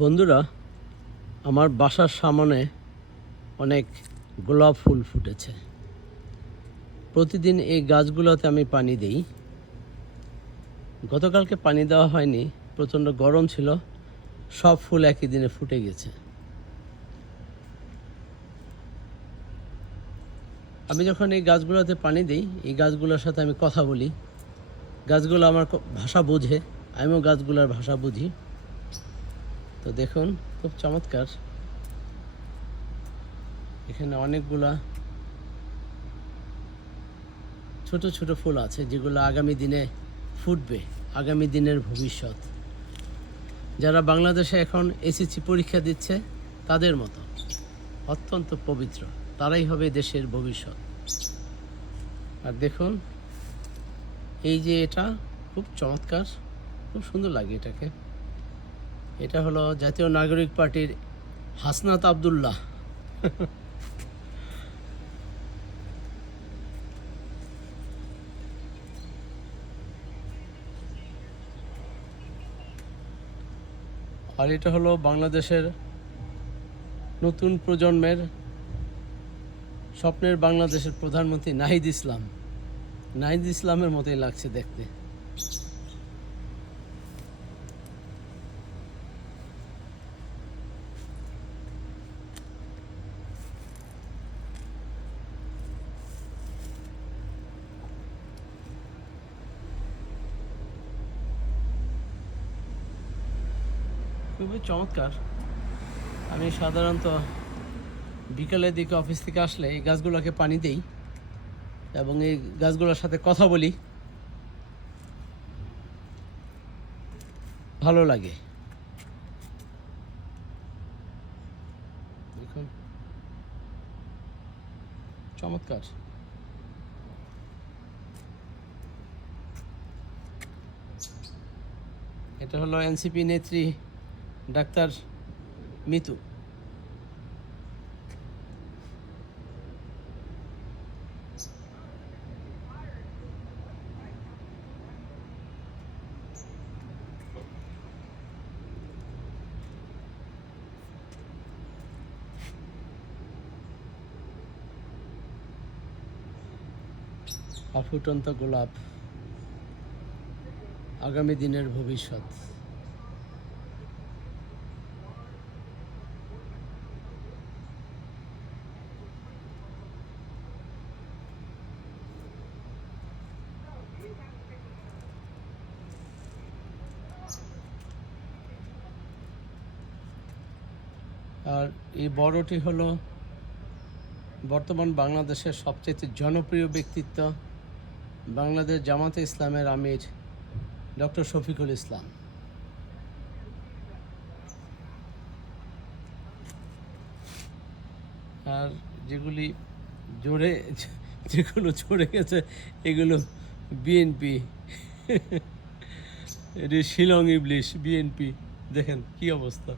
বন্ধুরা, আমার বাসার সামনে অনেক গোলাপ ফুল ফুটেছে। প্রতিদিন এই গাছগুলোতে আমি পানি দিই। গতকালকে পানি দেওয়া হয়নি, প্রচণ্ড গরম ছিল, সব ফুল একই দিনে ফুটে গেছে। আমি যখন এই গাছগুলোতে পানি দিই, এই গাছগুলোর সাথে আমি কথা বলি। গাছগুলো আমার ভাষা বোঝে, আমিও গাছগুলোর ভাষা বুঝি। তো দেখুন, খুব চমৎকার। এখানে অনেকগুলা ছোট ছোট ফুল আছে যেগুলো আগামী দিনে ফুটবে, আগামী দিনের ভবিষ্যৎ। যারা বাংলাদেশে এখন এসএসসি পরীক্ষা দিচ্ছে তাদের মতো অত্যন্ত পবিত্র, তারাই হবে দেশের ভবিষ্যৎ। আর দেখুন, এই যে এটা খুব চমৎকার, খুব সুন্দর লাগে এটাকে। এটা হলো জাতীয় নাগরিক পার্টির হাসনাত আবদুল্লাহ। আর এটা হলো বাংলাদেশের নতুন প্রজন্মের স্বপ্নের বাংলাদেশের প্রধানমন্ত্রী নাহিদ ইসলাম। নাহিদ ইসলামের মতোই লাগছে দেখতে। খুবই চমৎকার। আমি সাধারণত বিকালের দিকে অফিস থেকে আসলে এই গাছগুলোকে পানি দেই এবং এই গাছগুলোর সাথে কথা বলি, ভালো লাগে। দেখুন, চমৎকার। এটা হলো এনসিপি নেত্রী ডাক্তার মিতু। ফুটন্ত গোলাপ, আগামী দিনের ভবিষ্যৎ। আর এই বড়টি হলো বর্তমান বাংলাদেশের সবচেয়ে জনপ্রিয় ব্যক্তিত্ব, বাংলাদেশ জামাতে ইসলামের আমির ডক্টর শফিকুল ইসলাম। আর যেগুলো ঝরে গেছে এগুলো বিএনপি। এটি শিলং ইবলিশ বিএনপি। দেখেন কি অবস্থা।